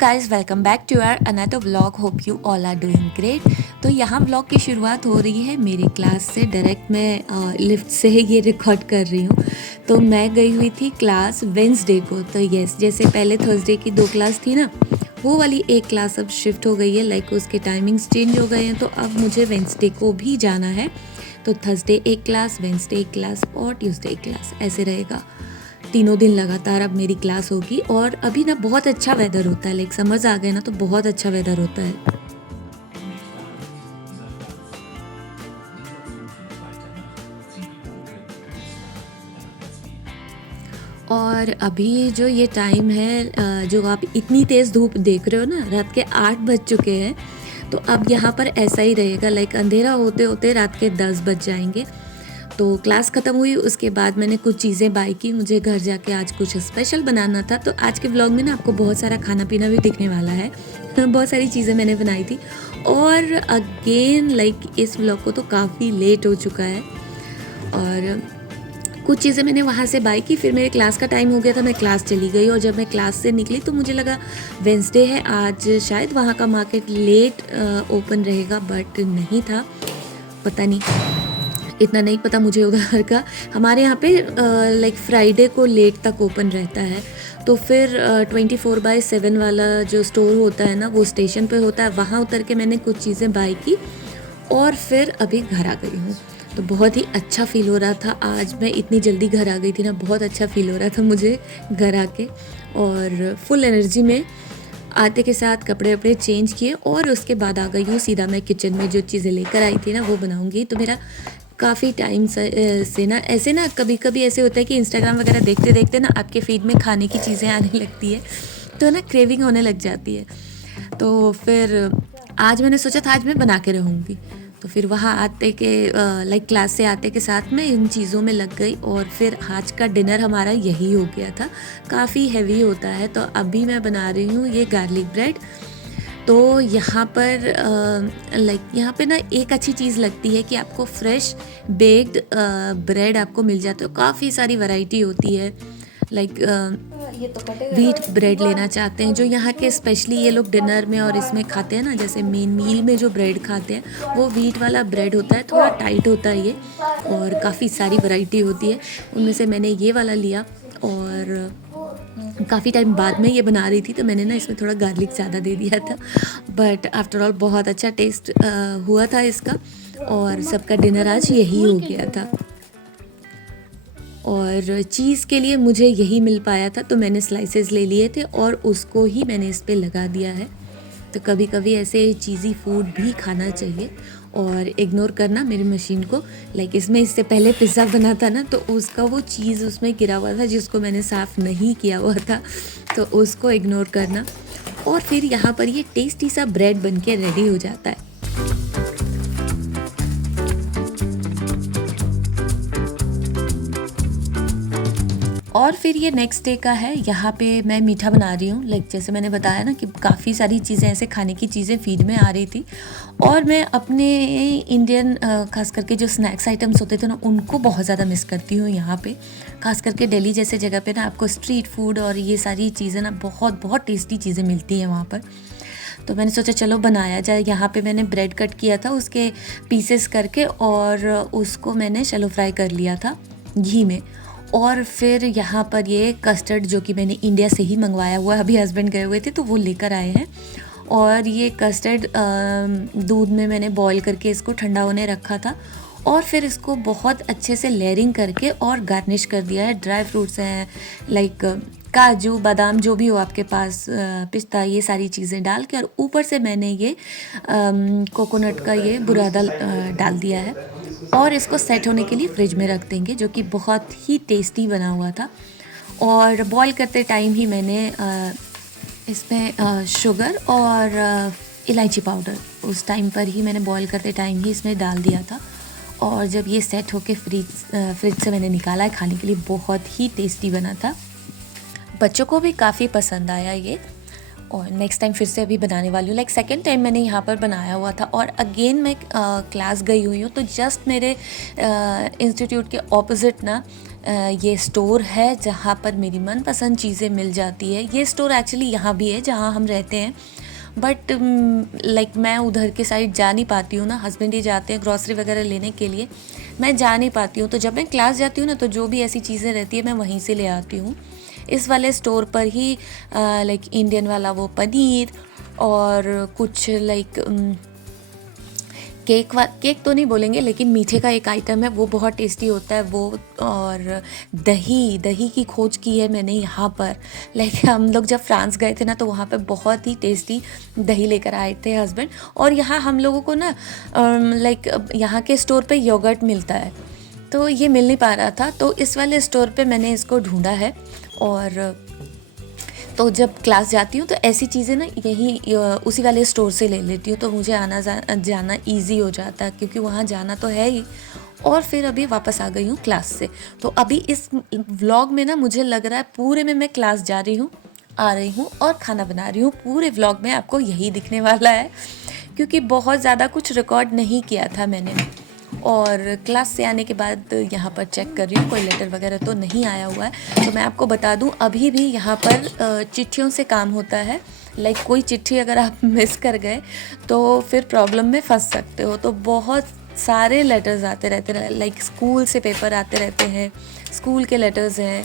Guys, welcome back to our another vlog. Hope you all are doing great. तो यहाँ vlog की शुरुआत हो रही है मेरी क्लास से। डायरेक्ट मैं लिफ्ट से ये रिकॉर्ड कर रही हूँ। तो मैं गई हुई थी क्लास वेंसडे को। तो यस, जैसे पहले थर्सडे की 2 क्लास थी ना, वो वाली एक क्लास अब शिफ्ट हो गई है। लाइक उसके टाइमिंग्स चेंज हो गए हैं, तो अब मुझे वेंसडे को भी जाना है। तो थर्सडे एक क्लास, वेंसडे एक क्लास और ट्यूसडे एक क्लास, ऐसे रहेगा। 3 दिन लगातार अब मेरी क्लास होगी। और अभी ना बहुत अच्छा वेदर होता है, लाइक समर्स आ गए ना, तो बहुत अच्छा वेदर होता है। और अभी जो ये टाइम है, जो आप इतनी तेज़ धूप देख रहे हो ना, रात के 8 बज चुके हैं। तो अब यहाँ पर ऐसा ही रहेगा, लाइक अंधेरा होते होते रात के 10 बज जाएंगे। तो क्लास ख़त्म हुई, उसके बाद मैंने कुछ चीज़ें बाय की। मुझे घर जाके आज कुछ स्पेशल बनाना था। तो आज के व्लॉग में ना आपको बहुत सारा खाना पीना भी दिखने वाला है। बहुत सारी चीज़ें मैंने बनाई थी। और अगेन लाइक इस व्लॉग को तो काफ़ी लेट हो चुका है। और कुछ चीज़ें मैंने वहाँ से बाय की, फिर मेरे क्लास का टाइम हो गया था, मैं क्लास चली गई। और जब मैं क्लास से निकली तो मुझे लगा वेंसडे है आज, शायद वहाँ का मार्केट लेट ओपन रहेगा, बट नहीं था। पता नहीं, इतना नहीं पता मुझे उधर का। हमारे यहाँ पे लाइक फ्राइडे को लेट तक ओपन रहता है। तो फिर 24/7 वाला जो स्टोर होता है ना, वो स्टेशन पे होता है। वहाँ उतर के मैंने कुछ चीज़ें बाय की और फिर अभी घर आ गई हूँ। तो बहुत ही अच्छा फ़ील हो रहा था। आज मैं इतनी जल्दी घर आ गई थी ना, बहुत अच्छा फ़ील हो रहा था मुझे घर आके। और फुल एनर्जी में आते के साथ कपड़े वपड़े चेंज किए और उसके बाद आ गई हूँ सीधा मैं किचन में। जो चीज़ें लेकर आई थी ना, वो बनाऊँगी। तो मेरा काफ़ी टाइम से ना ऐसे ना कभी कभी ऐसे होता है कि इंस्टाग्राम वगैरह देखते देखते ना आपके फीड में खाने की चीज़ें आने लगती है, तो ना क्रेविंग होने लग जाती है। तो फिर आज मैंने सोचा था आज मैं बना के रहूँगी। तो फिर वहाँ आते के लाइक क्लास से आते के साथ मैं इन चीज़ों में लग गई। और फिर आज का डिनर हमारा यही हो गया था। काफ़ी हैवी होता है। तो अभी मैं बना रही हूँ ये गार्लिक ब्रेड। तो यहाँ पर लाइक यहाँ पे ना एक अच्छी चीज़ लगती है कि आपको फ्रेश बेक्ड ब्रेड आपको मिल जाता है। काफ़ी सारी वैरायटी होती है। लाइक व्हीट ब्रेड लेना चाहते हैं जो यहाँ के स्पेशली ये लोग डिनर में और इसमें खाते हैं ना, जैसे मेन मील में जो ब्रेड खाते हैं वो व्हीट वाला ब्रेड होता है। थोड़ा टाइट होता है ये और काफ़ी सारी वैरायटी होती है। उनमें से मैंने ये वाला लिया। और काफ़ी टाइम बाद में ये बना रही थी, तो मैंने ना इसमें थोड़ा गार्लिक ज़्यादा दे दिया था। बट आफ्टर ऑल बहुत अच्छा टेस्ट हुआ था इसका। और सबका डिनर आज यही हो गया था। और चीज़ के लिए मुझे यही मिल पाया था, तो मैंने स्लाइसेस ले लिए थे और उसको ही मैंने इस पे लगा दिया है। तो कभी कभी ऐसे चीज़ी फूड भी खाना चाहिए और इग्नोर करना मेरी मशीन को। लाइक इसमें इससे पहले पिज़्ज़ा बना था ना, तो उसका वो चीज़ उसमें गिरा हुआ था जिसको मैंने साफ़ नहीं किया हुआ था, तो उसको इग्नोर करना। और फिर यहाँ पर ये टेस्टी सा ब्रेड बन के रेडी हो जाता है। और फिर ये नेक्स्ट डे का है। यहाँ पे मैं मीठा बना रही हूँ। लाइक जैसे मैंने बताया ना कि काफ़ी सारी चीज़ें ऐसे खाने की चीज़ें फीड में आ रही थी। और मैं अपने इंडियन खास करके जो स्नैक्स आइटम्स होते थे ना, उनको बहुत ज़्यादा मिस करती हूँ यहाँ पे। खास करके दिल्ली जैसे जगह पे ना आपको स्ट्रीट फूड और ये सारी चीज़ें ना बहुत बहुत टेस्टी चीज़ें मिलती हैं वहाँ पर। तो मैंने सोचा चलो बनाया जाए। यहाँ पे मैंने ब्रेड कट किया था उसके पीसेस करके और उसको मैंने शैलो फ्राई कर लिया था घी में। और फिर यहाँ पर ये कस्टर्ड जो कि मैंने इंडिया से ही मंगवाया हुआ है, अभी हस्बैंड गए हुए थे तो वो लेकर आए हैं। और ये कस्टर्ड दूध में मैंने बॉईल करके इसको ठंडा होने रखा था। और फिर इसको बहुत अच्छे से लेयरिंग करके और गार्निश कर दिया है। ड्राई फ्रूट्स हैं लाइक काजू बादाम जो भी हो आपके पास, पिस्ता, ये सारी चीज़ें डाल के। और ऊपर से मैंने ये कोकोनट का ये बुरादा डाल दिया है। और इसको सेट होने के लिए फ्रिज में रख देंगे, जो कि बहुत ही टेस्टी बना हुआ था। और बॉईल करते टाइम ही मैंने इसमें शुगर और इलायची पाउडर उस टाइम पर ही मैंने बॉईल करते टाइम ही इसमें डाल दिया था। और जब ये सेट होके फ्रिज से मैंने निकाला है खाने के लिए, बहुत ही टेस्टी बना था। बच्चों को भी काफ़ी पसंद आया ये। और नेक्स्ट टाइम फिर से अभी बनाने वाली हूँ। लाइक सेकेंड टाइम मैंने यहाँ पर बनाया हुआ था। और अगेन मैं क्लास गई हुई हूँ। तो जस्ट मेरे इंस्टीट्यूट के ऑपोजिट ना ये स्टोर है जहाँ पर मेरी मनपसंद चीज़ें मिल जाती है। ये स्टोर एक्चुअली यहाँ भी है जहाँ हम रहते हैं, बट लाइक मैं उधर के साइड जा नहीं पाती हूँ ना, हस्बैंड ही जाते हैं ग्रॉसरी वगैरह लेने के लिए, मैं जा नहीं पाती हूँ। तो जब मैं क्लास जाती हूँ ना, तो जो भी ऐसी चीज़ें रहती है मैं वहीं से ले आती हूँ। इस वाले स्टोर पर ही लाइक इंडियन वाला वो पनीर और कुछ लाइक केक तो नहीं बोलेंगे, लेकिन मीठे का एक आइटम है वो बहुत टेस्टी होता है वो, और दही की खोज की है मैंने यहाँ पर। लाइक हम लोग जब फ्रांस गए थे ना, तो वहाँ पे बहुत ही टेस्टी दही लेकर आए थे हस्बैंड। और यहाँ हम लोगों को ना लाइक यहाँ के स्टोर पे योगर्ट मिलता है, तो ये मिल नहीं पा रहा था, तो इस वाले स्टोर पे मैंने इसको ढूंढा है। और तो जब क्लास जाती हूँ तो ऐसी चीज़ें ना यही उसी वाले स्टोर से ले लेती हूँ, तो मुझे आना जाना ईजी हो जाता है, क्योंकि वहाँ जाना तो है ही। और फिर अभी वापस आ गई हूँ क्लास से। तो अभी इस व्लॉग में ना मुझे लग रहा है पूरे में मैं क्लास जा रही हूँ, आ रही हूँ और खाना बना रही हूँ। पूरे व्लॉग में आपको यही दिखने वाला है, क्योंकि बहुत ज़्यादा कुछ रिकॉर्ड नहीं किया था मैंने। और क्लास से आने के बाद यहाँ पर चेक कर रही हूँ कोई लेटर वगैरह तो नहीं आया हुआ है। तो मैं आपको बता दूँ, अभी भी यहाँ पर चिट्ठियों से काम होता है। लाइक कोई चिट्ठी अगर आप मिस कर गए तो फिर प्रॉब्लम में फंस सकते हो। तो बहुत सारे लेटर्स आते रहते हैं, लाइक स्कूल से पेपर आते रहते हैं, स्कूल के लेटर्स हैं,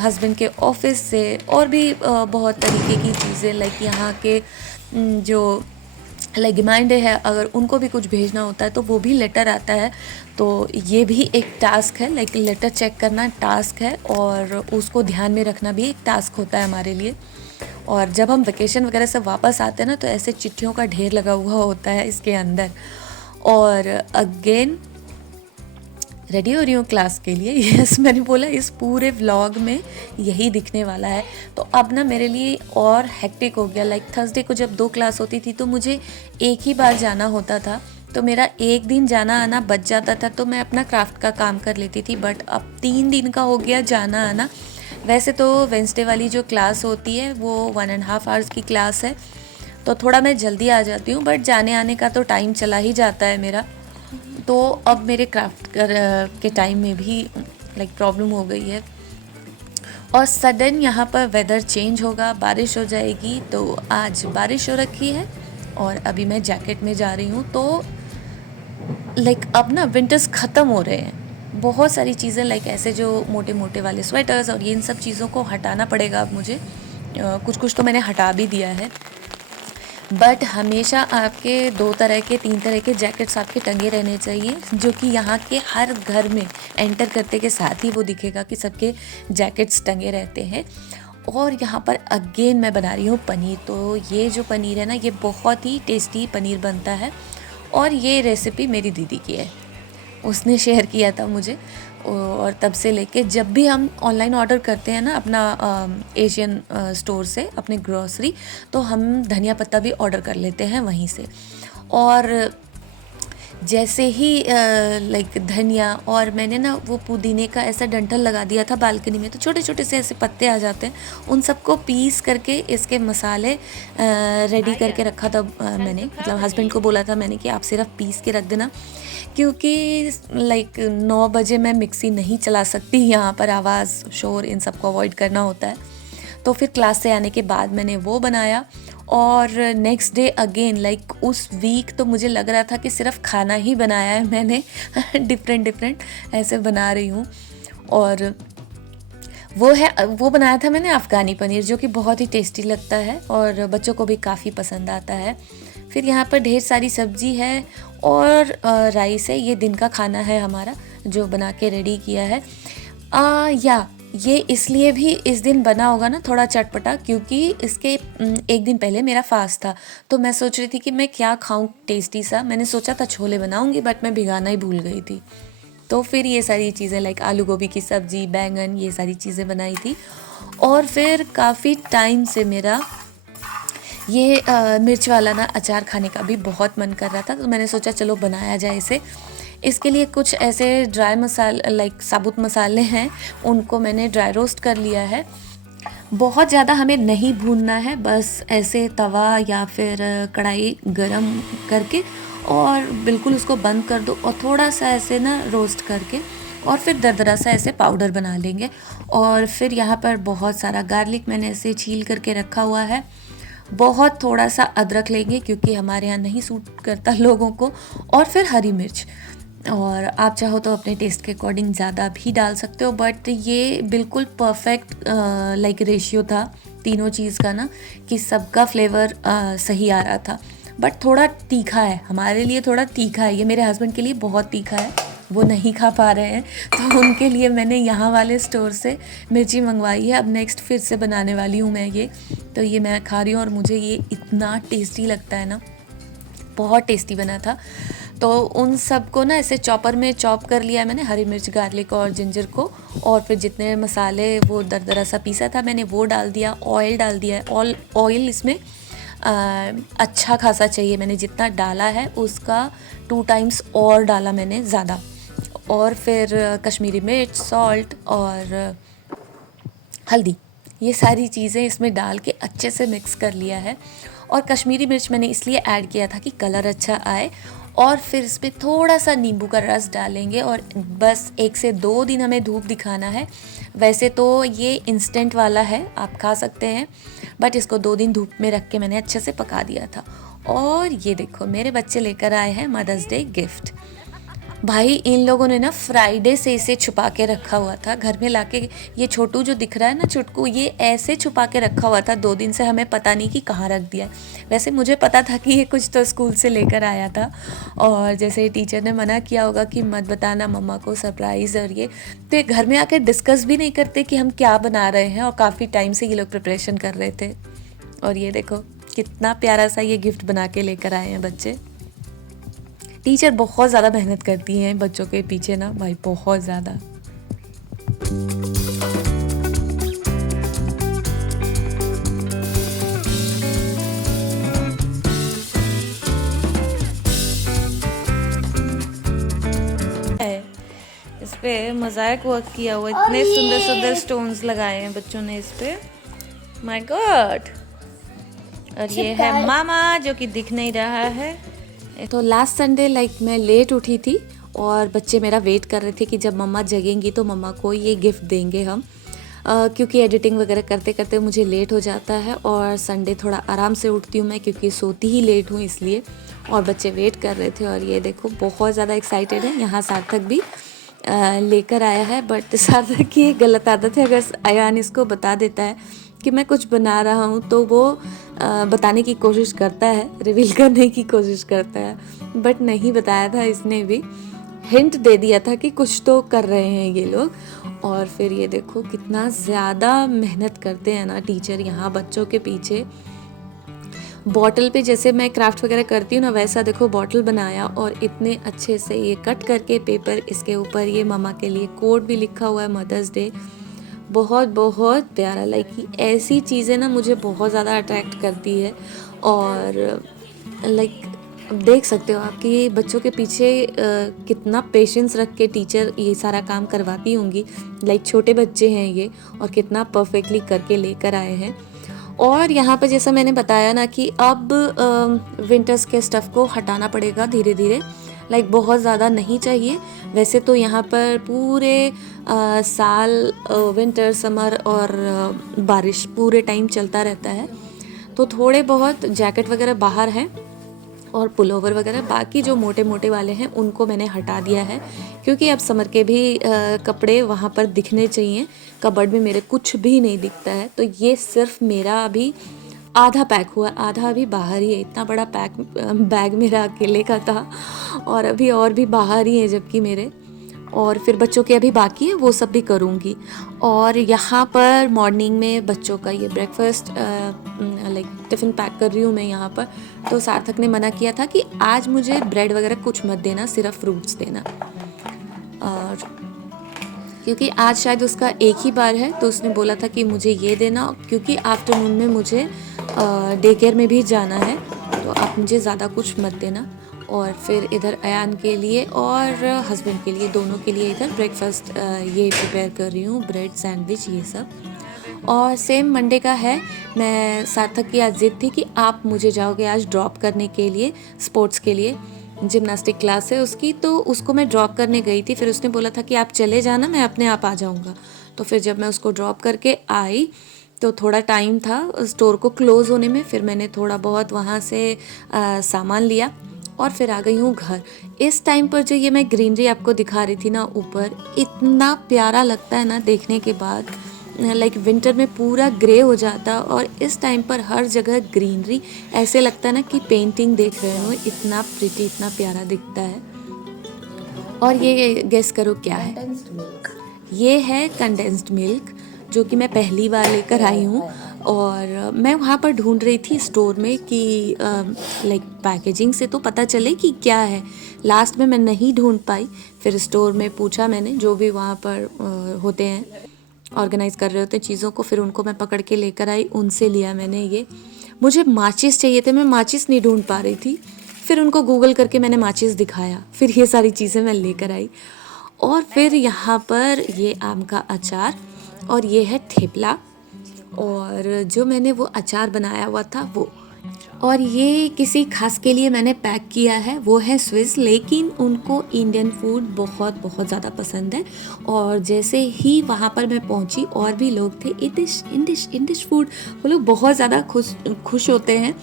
हस्बैंड के ऑफिस से, और भी बहुत तरीके की चीज़ें, लाइक यहाँ के जो लाइक रिमाइंडर है, अगर उनको भी कुछ भेजना होता है तो वो भी लेटर आता है। तो ये भी एक टास्क है, लाइक लेटर चेक करना टास्क है, और उसको ध्यान में रखना भी एक टास्क होता है हमारे लिए। और जब हम वेकेशन वगैरह से वापस आते हैं ना, तो ऐसे चिट्ठियों का ढेर लगा हुआ होता है इसके अंदर। और अगेन रेडी हो रही हूँ क्लास के लिए। यस, मैंने बोला इस पूरे व्लॉग में यही दिखने वाला है। तो अब ना मेरे लिए और हेक्टिक हो गया। लाइक थर्सडे को जब 2 क्लास होती थी तो मुझे एक ही बार जाना होता था, तो मेरा एक दिन जाना आना बच जाता था, तो मैं अपना क्राफ्ट का काम कर लेती थी। बट अब 3 दिन का हो गया जाना आना। वैसे तो वेंसडे वाली जो क्लास होती है वो 1.5 आवर्स की क्लास है, तो थोड़ा मैं जल्दी आ जाती हूँ, बट जाने आने का तो टाइम चला ही जाता है मेरा। तो अब मेरे क्राफ्ट के टाइम में भी लाइक प्रॉब्लम हो गई है। और सडन यहाँ पर वेदर चेंज होगा, बारिश हो जाएगी, तो आज बारिश हो रखी है और अभी मैं जैकेट में जा रही हूँ। तो लाइक अब ना विंटर्स ख़त्म हो रहे हैं, बहुत सारी चीज़ें लाइक ऐसे जो मोटे मोटे वाले स्वेटर्स और ये इन सब चीज़ों को हटाना पड़ेगा अब मुझे। कुछ तो मैंने हटा भी दिया है, बट हमेशा आपके 2 तरह के 3 तरह के जैकेट्स आपके टंगे रहने चाहिए, जो कि यहाँ के हर घर में एंटर करते के साथ ही वो दिखेगा कि सबके जैकेट्स टंगे रहते हैं। और यहाँ पर अगेन मैं बना रही हूँ पनीर। तो ये जो पनीर है ना, ये बहुत ही टेस्टी पनीर बनता है, और ये रेसिपी मेरी दीदी की है, उसने शेयर किया था मुझे। और तब से लेके जब भी हम ऑनलाइन ऑर्डर करते हैं ना अपना एशियन स्टोर से अपने ग्रॉसरी, तो हम धनिया पत्ता भी ऑर्डर कर लेते हैं वहीं से। और जैसे ही लाइक धनिया, और मैंने ना वो पुदीने का ऐसा डंठल लगा दिया था बालकनी में, तो छोटे छोटे से ऐसे पत्ते आ जाते हैं, उन सबको पीस करके इसके मसाले रेडी करके रखा था मैंने। मतलब हस्बैंड को बोला था मैंने कि आप सिर्फ पीस के रख देना, क्योंकि लाइक 9 बजे मैं मिक्सी नहीं चला सकती, यहाँ पर आवाज़ शोर इन सबको अवॉइड करना होता है। तो फिर क्लास से आने के बाद मैंने वो बनाया, और नेक्स्ट डे अगेन लाइक उस वीक तो मुझे लग रहा था कि सिर्फ खाना ही बनाया है मैंने। डिफरेंट ऐसे बना रही हूँ। और वो बनाया था मैंने अफ़गानी पनीर, जो कि बहुत ही टेस्टी लगता है और बच्चों को भी काफ़ी पसंद आता है। फिर यहाँ पर ढेर सारी सब्जी है और राइस है। ये दिन का खाना है हमारा जो बना के रेडी किया है। ये इसलिए भी इस दिन बना होगा ना थोड़ा चटपटा, क्योंकि इसके एक दिन पहले मेरा फास्ट था। तो मैं सोच रही थी कि मैं क्या खाऊं टेस्टी सा। मैंने सोचा था छोले बनाऊंगी, बट मैं भिगाना ही भूल गई थी। तो फिर ये सारी चीज़ें लाइक आलू गोभी की सब्ज़ी, बैंगन, ये सारी चीज़ें बनाई थी। और फिर काफ़ी टाइम से मेरा ये मिर्च वाला ना अचार खाने का भी बहुत मन कर रहा था, तो मैंने सोचा चलो बनाया जाए इसे। इसके लिए कुछ ऐसे ड्राई मसाले लाइक साबुत मसाले हैं, उनको मैंने ड्राई रोस्ट कर लिया है। बहुत ज़्यादा हमें नहीं भूनना है, बस ऐसे तवा या फिर कढ़ाई गरम करके और बिल्कुल उसको बंद कर दो, और थोड़ा सा ऐसे ना रोस्ट करके और फिर दरदरा सा ऐसे पाउडर बना लेंगे। और फिर यहाँ पर बहुत सारा गार्लिक मैंने ऐसे छील करके रखा हुआ है। बहुत थोड़ा सा अदरक लेंगे क्योंकि हमारे यहाँ नहीं सूट करता लोगों को। और फिर हरी मिर्च, और आप चाहो तो अपने टेस्ट के अकॉर्डिंग ज़्यादा भी डाल सकते हो, बट ये बिल्कुल परफेक्ट लाइक रेशियो था तीनों चीज़ का ना, कि सबका फ्लेवर सही आ रहा था। बट थोड़ा तीखा है, हमारे लिए थोड़ा तीखा है, ये मेरे हस्बैंड के लिए बहुत तीखा है, वो नहीं खा पा रहे हैं, तो उनके लिए मैंने यहाँ वाले स्टोर से मिर्ची मंगवाई है। अब नेक्स्ट फिर से बनाने वाली हूँ मैं ये, तो ये मैं खा रही हूँ और मुझे ये इतना टेस्टी लगता है ना, बहुत टेस्टी बना था। तो उन सब को ना ऐसे चॉपर में चॉप कर लिया है मैंने, हरी मिर्च, गार्लिक और जिंजर को, और फिर जितने मसाले वो दरदरा सा पीसा था मैंने वो डाल दिया। ऑयल डाल दिया है, ऑयल इसमें अच्छा खासा चाहिए, मैंने जितना डाला है उसका 2 टाइम्स और डाला मैंने ज़्यादा। और फिर कश्मीरी मिर्च, सॉल्ट और हल्दी, ये सारी चीज़ें इसमें डाल के अच्छे से मिक्स कर लिया है। और कश्मीरी मिर्च मैंने इसलिए ऐड किया था कि कलर अच्छा आए। और फिर इस पर थोड़ा सा नींबू का रस डालेंगे और बस 1 से 2 दिन हमें धूप दिखाना है। वैसे तो ये इंस्टेंट वाला है, आप खा सकते हैं, बट इसको 2 दिन धूप में रख के मैंने अच्छे से पका दिया था। और ये देखो मेरे बच्चे लेकर आए हैं मदर्स डे गिफ्ट। भाई इन लोगों ने ना फ्राइडे से इसे छुपा के रखा हुआ था घर में लाके। ये छोटू जो दिख रहा है ना, चुटकू, ये ऐसे छुपा के रखा हुआ था 2 दिन से, हमें पता नहीं कि कहाँ रख दिया है। वैसे मुझे पता था कि ये कुछ तो स्कूल से लेकर आया था, और जैसे टीचर ने मना किया होगा कि मत बताना मम्मा को सरप्राइज़, और ये तो ये घर में आकर डिस्कस भी नहीं करते कि हम क्या बना रहे हैं, और काफ़ी टाइम से ये लोग प्रिपरेशन कर रहे थे। और ये देखो कितना प्यारा सा ये गिफ्ट बना के लेकर आए हैं बच्चे। टीचर बहुत ज़्यादा मेहनत करती हैं बच्चों के पीछे ना भाई, बहुत ज़्यादा। इस पे मोज़ाइक वर्क किया हुआ, इतने सुंदर सुंदर स्टोन्स लगाए हैं बच्चों ने इस पे, माय गॉड। और ये है मामा जो कि दिख नहीं रहा है। तो लास्ट संडे लाइक मैं लेट उठी थी और बच्चे मेरा वेट कर रहे थे कि जब मम्मा जगेंगी तो मम्मा को ये गिफ्ट देंगे हम, क्योंकि एडिटिंग वगैरह करते करते मुझे लेट हो जाता है, और संडे थोड़ा आराम से उठती हूँ मैं क्योंकि सोती ही लेट हूँ इसलिए। और बच्चे वेट कर रहे थे, और ये देखो बहुत ज़्यादा एक्साइटेड है। यहाँ सार्थक भी लेकर आया है, बट सार्थक की एक गलत आदत है, अगर अयान इसको बता देता है कि मैं कुछ बना रहा हूँ तो वो बताने की कोशिश करता है, रिवील करने की कोशिश करता है, बट नहीं बताया था इसने भी, हिंट दे दिया था कि कुछ तो कर रहे हैं ये लोग। और फिर ये देखो कितना ज़्यादा मेहनत करते हैं ना टीचर यहाँ बच्चों के पीछे। बॉटल पे जैसे मैं क्राफ्ट वगैरह करती हूँ ना, वैसा देखो बॉटल बनाया, और इतने अच्छे से ये कट करके पेपर, इसके ऊपर ये मम्मा के लिए कोड भी लिखा हुआ है मदर्स डे। बहुत बहुत प्यारा, लाइक ऐसी चीज़ें ना मुझे बहुत ज़्यादा अट्रैक्ट करती है। और लाइक देख सकते हो आप कि बच्चों के पीछे कितना पेशेंस रख के टीचर ये सारा काम करवाती होंगी। लाइक छोटे बच्चे हैं ये, और कितना परफेक्टली करके लेकर आए हैं। और यहाँ पर जैसा मैंने बताया ना कि अब विंटर्स के स्टफ़ को हटाना पड़ेगा धीरे धीरे, लाइक बहुत ज़्यादा नहीं चाहिए। वैसे तो यहाँ पर पूरे साल विंटर, समर और बारिश पूरे टाइम चलता रहता है, तो थोड़े बहुत जैकेट वगैरह बाहर हैं और पुलोवर वगैरह, बाकी जो मोटे मोटे वाले हैं उनको मैंने हटा दिया है, क्योंकि अब समर के भी कपड़े वहाँ पर दिखने चाहिए। कबर्ड में मेरे कुछ भी नहीं दिखता है, तो ये सिर्फ मेरा अभी आधा पैक हुआ, आधा अभी बाहर ही है। इतना बड़ा बैग मेरा अकेले का था, और अभी और भी बाहर ही है जबकि मेरे। और फिर बच्चों के अभी बाकी है, वो सब भी करूँगी। और यहाँ पर मॉर्निंग में बच्चों का ये ब्रेकफास्ट लाइक टिफ़िन पैक कर रही हूँ मैं यहाँ पर। तो सार्थक ने मना किया था कि आज मुझे ब्रेड वगैरह कुछ मत देना, सिर्फ फ्रूट्स देना। और क्योंकि आज शायद उसका एक ही बार है, तो उसने बोला था कि मुझे ये देना, क्योंकि आफ्टरनून में मुझे डे केयर में भी जाना है, तो आप मुझे ज़्यादा कुछ मत देना। और फिर इधर अयान के लिए और हस्बैंड के लिए, दोनों के लिए इधर ब्रेकफास्ट ये प्रिपेयर कर रही हूँ, ब्रेड, सैंडविच, ये सब। और सेम मंडे का है। मैं सार्थक की आज जिद थी कि आप मुझे जाओगे आज ड्रॉप करने के लिए स्पोर्ट्स के लिए, जिम्नास्टिक क्लास है उसकी, तो उसको मैं ड्रॉप करने गई थी। फिर उसने बोला था कि आप चले जाना, मैं अपने आप आ जाऊँगा। तो फिर जब मैं उसको ड्रॉप करके आई तो थोड़ा टाइम था स्टोर को क्लोज़ होने में। फिर मैंने थोड़ा बहुत वहाँ से सामान लिया और फिर आ गई हूँ घर। इस टाइम पर जो ये मैं ग्रीनरी आपको दिखा रही थी ना ऊपर, इतना प्यारा लगता है ना देखने के बाद। लाइक विंटर में पूरा ग्रे हो जाता और इस टाइम पर हर जगह ग्रीनरी, ऐसे लगता है ना कि पेंटिंग देख रहे हो। इतना प्रिटी, इतना प्यारा दिखता है। और ये गेस करो क्या है? Condensed milk. ये है कंडेंस्ड मिल्क, जो कि मैं पहली बार लेकर आई हूँ। और मैं वहाँ पर ढूंढ रही थी स्टोर में कि लाइक पैकेजिंग से तो पता चले कि क्या है। लास्ट में मैं नहीं ढूंढ पाई। फिर स्टोर में पूछा मैंने, जो भी वहाँ पर होते हैं, ऑर्गेनाइज़ कर रहे होते हैं चीज़ों को, फिर उनको मैं पकड़ के लेकर आई, उनसे लिया मैंने ये। मुझे माचिस चाहिए थे, मैं माचिस नहीं ढूंढ पा रही थी। फिर उनको गूगल करके मैंने माचिस दिखाया, फिर ये सारी चीज़ें मैं लेकर आई। और फिर यहाँ पर ये आम का अचार और ये है थेपला, और जो मैंने वो अचार बनाया हुआ था वो। और ये किसी खास के लिए मैंने पैक किया है, वो है स्विस, लेकिन उनको इंडियन फूड बहुत बहुत ज़्यादा पसंद है। और जैसे ही वहाँ पर मैं पहुँची और भी लोग थे, इंडिश इंडिश इंडिश फूड, वो लोग बहुत ज़्यादा खुश होते हैं।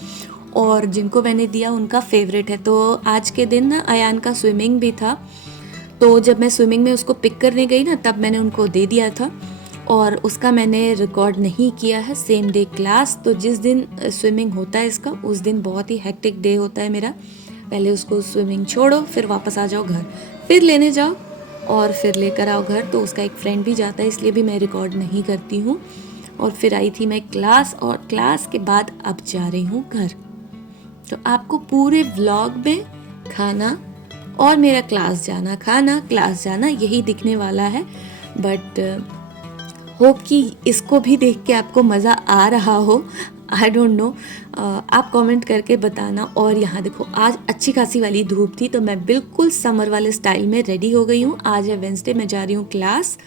और जिनको मैंने दिया उनका फेवरेट है। तो आज के दिन ना अयान का स्विमिंग भी था, तो जब मैं स्विमिंग में उसको पिक करने गई ना, तब मैंने उनको दे दिया था। और उसका मैंने रिकॉर्ड नहीं किया है सेम डे क्लास। तो जिस दिन स्विमिंग होता है इसका, उस दिन बहुत ही हेक्टिक डे होता है मेरा। पहले उसको स्विमिंग छोड़ो, फिर वापस आ जाओ घर, फिर लेने जाओ और फिर लेकर आओ घर। तो उसका एक फ्रेंड भी जाता है, इसलिए भी मैं रिकॉर्ड नहीं करती हूँ। और फिर आई थी मैं क्लास, और क्लास के बाद अब जा रही हूँ घर। तो आपको पूरे व्लॉग में खाना और मेरा क्लास जाना, खाना क्लास जाना, यही दिखने वाला है। बट होप कि इसको भी देख के आपको मज़ा आ रहा हो। आई डोंट नो, आप कमेंट करके बताना। और यहाँ देखो, आज अच्छी खासी वाली धूप थी, तो मैं बिल्कुल समर वाले स्टाइल में रेडी हो गई हूँ। आज है वेंसडे, मैं जा रही हूँ क्लास,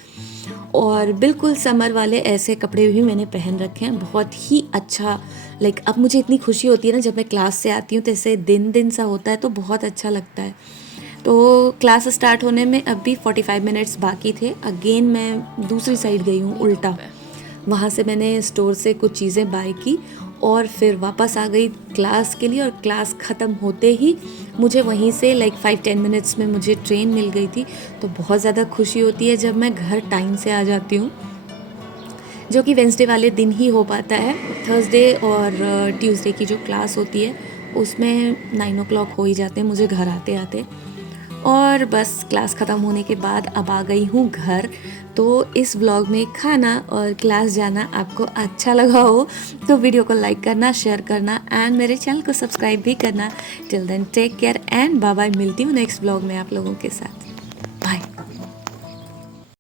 और बिल्कुल समर वाले ऐसे कपड़े भी मैंने पहन रखे हैं। बहुत ही अच्छा, लाइक अब मुझे इतनी खुशी होती है ना जब मैं क्लास से आती हूँ, तो ऐसे दिन दिन सा होता है, तो बहुत अच्छा लगता है। तो क्लास स्टार्ट होने में अभी 45 मिनट्स बाकी थे। अगेन मैं दूसरी साइड गई हूँ, उल्टा। वहाँ से मैंने स्टोर से कुछ चीज़ें बाय की और फिर वापस आ गई क्लास के लिए। और क्लास ख़त्म होते ही मुझे वहीं से लाइक 5-10 मिनट्स में मुझे ट्रेन मिल गई थी। तो बहुत ज़्यादा खुशी होती है जब मैं घर टाइम से आ जाती हूँ, जो कि वेंसडे वाले दिन ही हो पाता है। थर्सडे और ट्यूसडे की जो क्लास होती है उसमें 9 o'clock हो ही जाते हैं मुझे घर आते आते। और बस क्लास ख़त्म होने के बाद अब आ गई हूँ घर। तो इस व्लॉग में खाना और क्लास जाना आपको अच्छा लगा हो तो वीडियो को लाइक करना, शेयर करना एंड मेरे चैनल को सब्सक्राइब भी करना। Till then take care and bye bye. मिलती हूँ नेक्स्ट व्लॉग में आप लोगों के साथ।